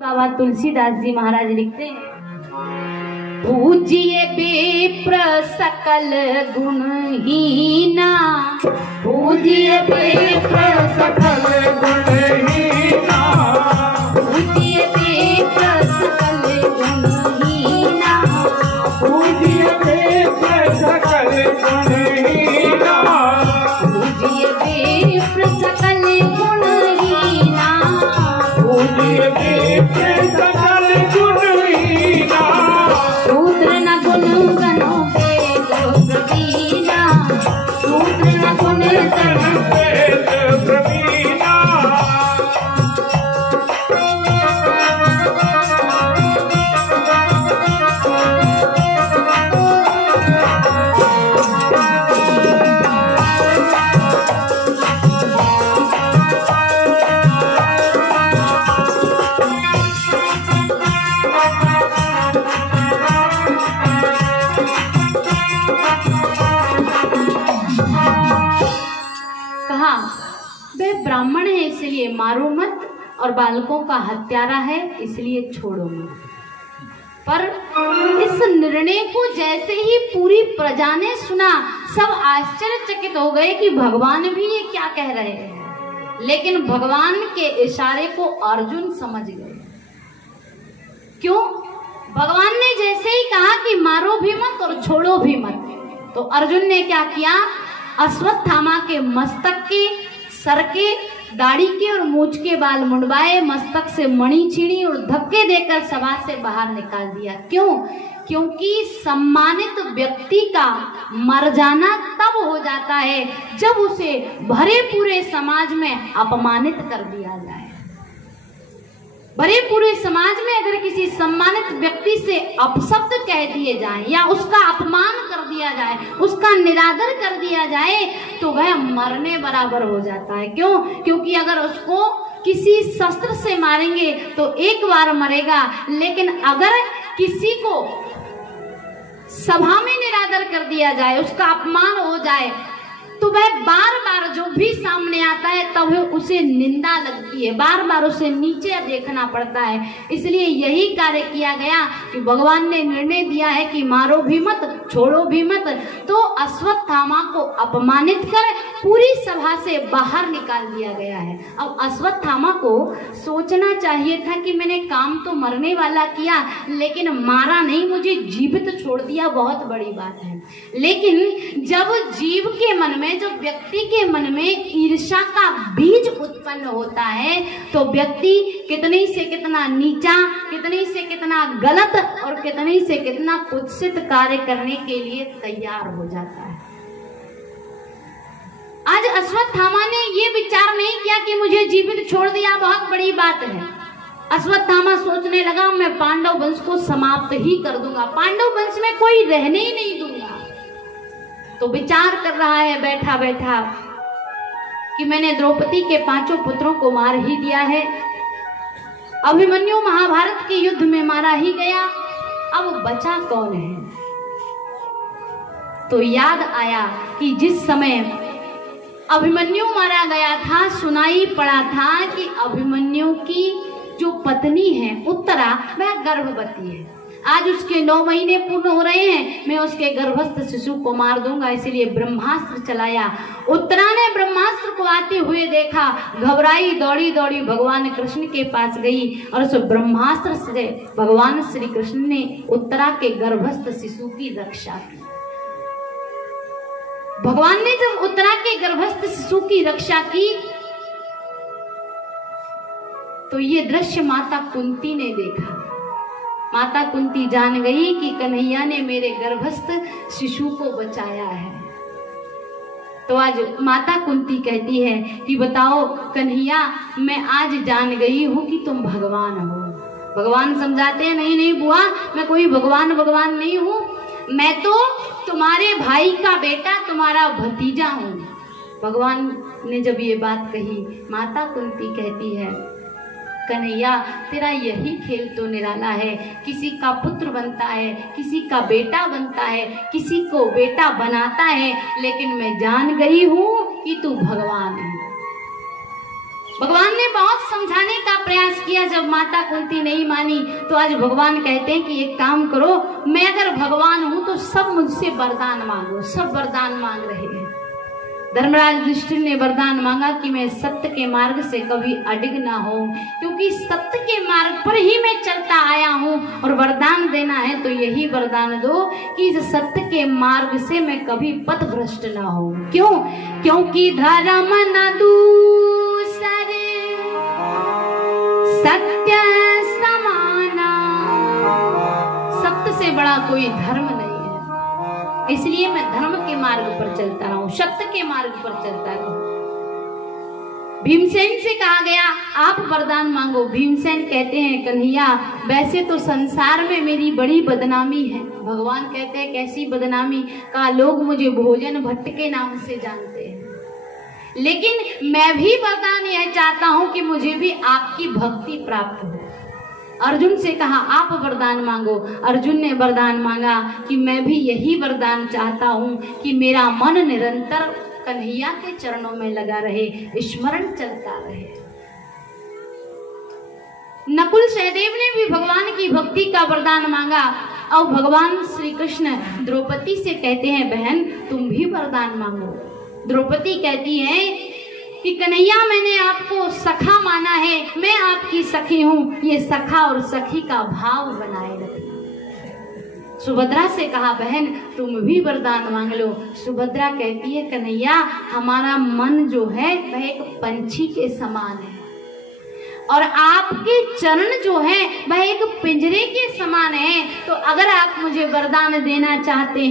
बाबा तुलसीदास जी महाराज लिखते हैं, पूजिए विप्र सकल गुणहीना, पूजिए विप्र सकल गुणहीना, पूजिए विप्र सकल गुणहीना, पूजिए विप्र सकल गुणहीना, पूजिए विप्र सकल गुणहीना, पूजिए विप्र सकल गुणहीना, शूद्र न गुण गनो वेद प्रवीणा, शूद्र न गुण गनो वेद प्रवीणा। कहा वे ब्राह्मण है इसलिए मारो मत, और बालकों का हत्यारा है इसलिए छोड़ो मत। पर इस निर्णय को जैसे ही पूरी प्रजा ने सुना, सब आश्चर्यचकित हो गए कि भगवान भी ये क्या कह रहे हैं। लेकिन भगवान के इशारे को अर्जुन समझ गए। क्यों? भगवान ने जैसे ही कहा कि मारो भी मत और छोड़ो भी मत, तो अर्जुन ने क्या किया? अश्वत्थामा के मस्तक के, सर के, दाढ़ी के और मूंछ के बाल मुंडवाए, मस्तक से मणि छीनी और धक्के देकर सभा से बाहर निकाल दिया। क्यों? क्योंकि सम्मानित व्यक्ति का मर जाना तब हो जाता है जब उसे भरे पूरे समाज में अपमानित कर दिया जाए। भरे पूरे समाज में अगर किसी सम्मानित व्यक्ति से अपशब्द कह दिए जाए या उसका अपमान कर दिया जाए, उसका निरादर कर दिया जाए, तो वह मरने बराबर हो जाता है। क्यों? क्योंकि अगर उसको किसी शस्त्र से मारेंगे तो एक बार मरेगा, लेकिन अगर किसी को सभा में निरादर कर दिया जाए, उसका अपमान हो जाए, तो वह बार बार जो भी सामने आता है तब उसे निंदा लगती है, बार बार उसे नीचे देखना पड़ता है। इसलिए यही कार्य किया गया कि भगवान ने निर्णय दिया है कि मारो भी मत, छोड़ो भी मत। तो अश्वत्थामा को अपमानित कर पूरी सभा से बाहर निकाल दिया गया है। अब अश्वत्थामा को सोचना चाहिए था कि मैंने काम तो मरने वाला किया, लेकिन मारा नहीं, मुझे जीवित छोड़ दिया, बहुत बड़ी बात है। लेकिन जब जीव के मन में, जब व्यक्ति के मन में ईर्ष्या का बीज उत्पन्न होता है, तो व्यक्ति कितने से कितना नीचा, कितने से कितना गलत और कितने से कितना कुत्सित कार्य करने के लिए तैयार हो जाता है। आज अश्वत्थामा ने ये विचार नहीं किया कि मुझे जीवित छोड़ दिया, बहुत बड़ी बात है। अश्वत्थामा सोचने लगा मैं पांडव वंश को समाप्त ही कर दूंगा, पांडव वंश में कोई रहने ही नहीं दूंगा। तो विचार कर रहा है बैठा बैठा कि मैंने द्रौपदी के 5 पुत्रों को मार ही दिया है, अभिमन्यु महाभारत के युद्ध में मारा ही गया, अब बचा कौन है? तो याद आया कि जिस समय अभिमन्यु मारा गया था, सुनाई पड़ा था कि अभिमन्यु की जो पत्नी है उत्तरा, वह गर्भवती है। आज उसके 9 महीने पूर्ण हो रहे हैं, मैं उसके गर्भस्थ शिशु को मार दूंगा, इसलिए ब्रह्मास्त्र चलाया। उत्तरा ने ब्रह्मास्त्र को आते हुए देखा, घबराई, दौड़ी दौड़ी भगवान कृष्ण के पास गई और उस ब्रह्मास्त्र से भगवान श्री कृष्ण ने उत्तरा के गर्भस्थ शिशु की रक्षा की। भगवान ने जब उत्तरा के गर्भस्थ शिशु की रक्षा की, तो ये दृश्य माता कुंती ने देखा। माता कुंती जान गई कि कन्हैया ने मेरे गर्भस्थ शिशु को बचाया है। तो आज माता कुंती कहती है कि बताओ कन्हैया, मैं आज जान गई हूं कि तुम भगवान हो। भगवान समझाते हैं, नहीं नहीं बुआ, मैं कोई भगवान नहीं हूं, मैं तो तुम्हारे भाई का बेटा, तुम्हारा भतीजा हूं। भगवान ने जब ये बात कही, माता कुंती कहती है, कन्हैया तेरा यही खेल तो निराला है, किसी का पुत्र बनता है, किसी का बेटा बनता है, किसी को बेटा बनाता है, लेकिन मैं जान गई हूं कि तू भगवान है। भगवान ने बहुत समझाने का प्रयास किया, जब माता कुंती नहीं मानी तो आज भगवान कहते हैं कि एक काम करो, मैं अगर भगवान हूं तो सब मुझसे वरदान मांगो। सब वरदान मांग रहे हैं। धर्मराज युधिष्ठिर ने वरदान मांगा कि मैं सत्य के मार्ग से कभी अडिग ना हो, क्योंकि सत्य के मार्ग पर ही मैं चलता आया हूँ, और वरदान देना है तो यही वरदान दो कि इस सत्य के मार्ग से मैं कभी पथ भ्रष्ट ना हो। क्यों? क्योंकि धर्म न दूसरे सत्य समाना, सत्य से बड़ा कोई धर्म नहीं है, इसलिए मैं धर्म के मार्ग पर चलता रहूं, सत्य के मार्ग पर चलता रहूं। भीमसेन से कहा गया आप वरदान मांगो। भीमसेन कहते हैं कन्हैया वैसे तो संसार में मेरी बड़ी बदनामी है। भगवान कहते हैं कैसी बदनामी? कहा लोग मुझे भोजन भट्ट के नाम से जानते हैं, लेकिन मैं भी वरदान यह चाहता हूं कि मुझे भी आपकी भक्ति प्राप्त हो। अर्जुन से कहा आप वरदान मांगो। अर्जुन ने वरदान मांगा कि मैं भी यही वरदान चाहता हूं कि मेरा मन निरंतर कन्हैया के चरणों में लगा रहे, स्मरण चलता रहे। नकुल सहदेव ने भी भगवान की भक्ति का वरदान मांगा, और भगवान श्री कृष्ण द्रौपदी से कहते हैं बहन तुम भी वरदान मांगो। द्रौपदी कहती है कि कन्हैया मैंने आपको सखा माना है, मैं आपकी सखी हूँ, ये सखा और सखी का भाव बनाए रखना। सुभद्रा से कहा बहन तुम भी वरदान मांग लो। सुभद्रा कहती है कन्हैया हमारा मन जो है वह एक पंछी के समान है, और आपके चरण जो है वह एक पिंजरे के समान है, तो अगर आप मुझे वरदान देना चाहते हैं